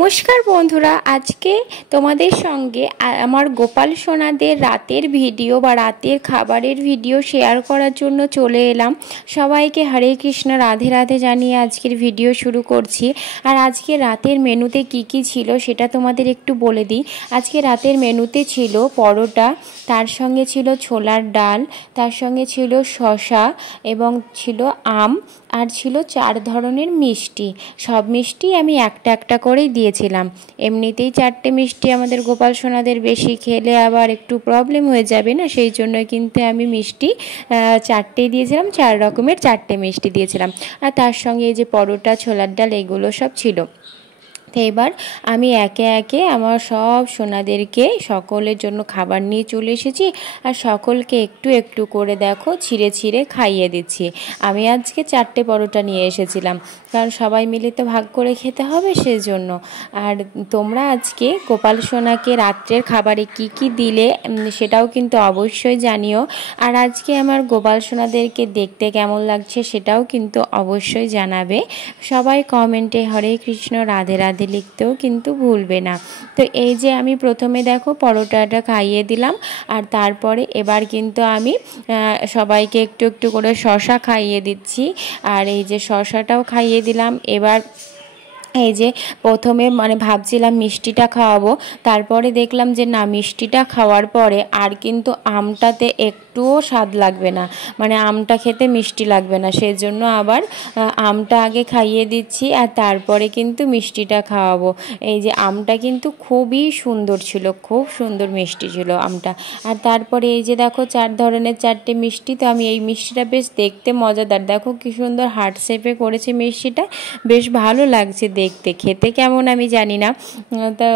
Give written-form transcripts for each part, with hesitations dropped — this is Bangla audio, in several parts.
नमस्कार बंधुरा आज के तुम्हारे संगे आमार गोपाल सोनादेर रातेर भिडियो बा रातेर खाबारेर भिडियो शेयर करार जोन्नो चले एलाम। सबाइके हरे कृष्ण राधे राधे जानिए आजकेर भिडियो शुरू करछि। और आजके रातेर मेनुते की छिलो सेटा तोमादेर एकटु बोले दिई। आजके रातेर मेनुते छिलो परोटा, तार संगे छिलो छोलार डाल, तार संगे छिलो शशा एबं छिलो आम और छिलो 4 धरनेर मिष्टि। सब मिष्टि आमी एकटा एकटा करेई दिएछिलाम। एमनितेई 4टे मिष्टि आमादेर गोपाल सोनादेर बेशी खेले आबार एकटु प्रब्लेम हये जाबे ना, सेई जोन्नो किन्तु आमी मिष्टि 4टे दिएछिलाम, 4 रकमेर 4टे मिष्टि दिएछिलाम। और तार संगे एई जे परोटा छोलार डाल एगुलो सब छिलो। तो एबार आमी एके एके आमार सब सोनादेरके सकलेर जोन्नो खाबार निये चले एसेछि और सकलके एकटु एकटु करे देखो छिड़े छिड़े खाइये दिচ্ছি। आमी आजके 4टे परोटा निये एसेছিলাম कारण सबाई मिले तो भाग करे खेते होबे सेजोन्नो। और तोमरा आजके गोपाल सोनाके रात्रेर खाबारे की दिले सेटाओ किन्तु अवश्यई जानिओ। और आजके आमार गोपाल सोनादेरके देखते केमन लागছে सेटाओ किन्तु अवश्यई जानाबे। सबाई कमेंटे हरे कृष्ण राधे राधे लिखतेও কিন্তু ভুলবে না। তো এই যে আমি প্রথমে দেখো পরোটাটা খাইয়ে দিলাম আর তারপরে এবার কিন্তু আমি সবাইকে একটু একটু করে শশা খাইয়ে দিচ্ছি। আর এই যে শশাটাও খাইয়ে দিলাম। এবার এই যে প্রথমে মানে ভাবছিলাম মিষ্টিটা খাওয়াবো, তারপরে দেখলাম যে না মিষ্টিটা খাওয়ার পরে আর কিন্তু আমটাতে একটুও স্বাদ লাগবে না, মানে আমটা খেতে মিষ্টি লাগবে না, সেজন্য আবার আমটা আগে খাইয়ে দিচ্ছি আর তারপরে কিন্তু মিষ্টিটা খাওয়াবো। এই যে আমটা কিন্তু খুবই সুন্দর ছিল, খুব সুন্দর মিষ্টি ছিল আমটা। আর তারপরে এই যে দেখো 4 ধরনের 4টে মিষ্টি। তো আমি এই মিষ্টিটা বেশ দেখতে মজাদার, দেখো কি সুন্দর হার্ট শেপে করেছে মিষ্টিটা, বেশ ভালো লাগছে দেখতে। খেতে কেমন আমি জানি না, তা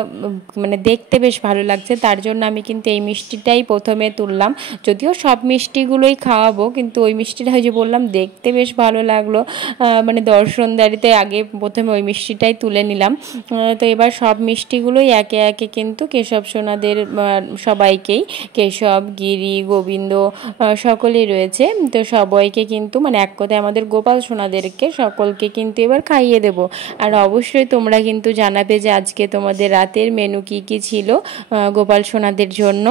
মানে দেখতে বেশ ভালো লাগছে, তার জন্য আমি কিন্তু এই মিষ্টিটাই প্রথমে তুললাম। যদিও সব মিষ্টিগুলোই খাওয়াবো কিন্তু ওই মিষ্টিটা যে বললাম দেখতে বেশ ভালো লাগলো, মানে দর্শনদারিতে আগে প্রথমে ওই মিষ্টিটাই তুলে নিলাম। তো এবার সব মিষ্টিগুলোই একে একে কিন্তু কেশব সোনাদের সবাইকেই, কেশব, গিরি, গোবিন্দ সকলেই রয়েছে, তো সবাইকে কিন্তু মানে এক কথায় আমাদের গোপাল সোনাদেরকে সকলকে কিন্তু এবার খাইয়ে দেবো। আর অবশ্যই তোমরা কিন্তু জানাবে যে আজকে তোমাদের রাতের মেনু কি ছিল গোপাল সোনাদের জন্য।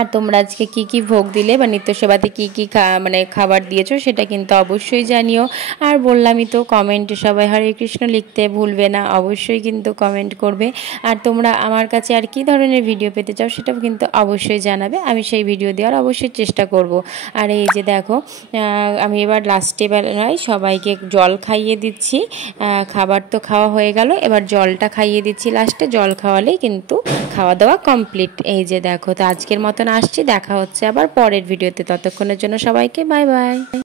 আর তোমরা আজকে কি ভোগ দিলে বা নিত্য সেবাতে কি মানে খাবার দিয়েছো সেটা কিন্তু অবশ্যই জানিও। আর বললামই তো কমেন্টে সবাই হরে কৃষ্ণ লিখতে ভুলবে না, অবশ্যই কিন্তু কমেন্ট করবে। আর তোমরা আমার কাছে আর কি ধরনের ভিডিও পেতে চাও সেটাও কিন্তু অবশ্যই জানাবে, আমি সেই ভিডিও দেওয়ার অবশ্যই চেষ্টা করব। আর এই যে দেখো আমি এবার লাস্টে বেলায় সবাইকে জল খাইয়ে দিচ্ছি। খাবার তো খাওয়া হয়ে গেল, এবার জলটা খাইয়ে দিচ্ছি লাস্টে, জল খাওয়ালেই কিন্তু খাওয়া দাওয়া কমপ্লিট। এই যে দেখো, তো আজকের মতন আসছি, দেখা হচ্ছে আবার পরের ভিডিওতে। ততক্ষণের জন্য সবাইকে বাই বাই।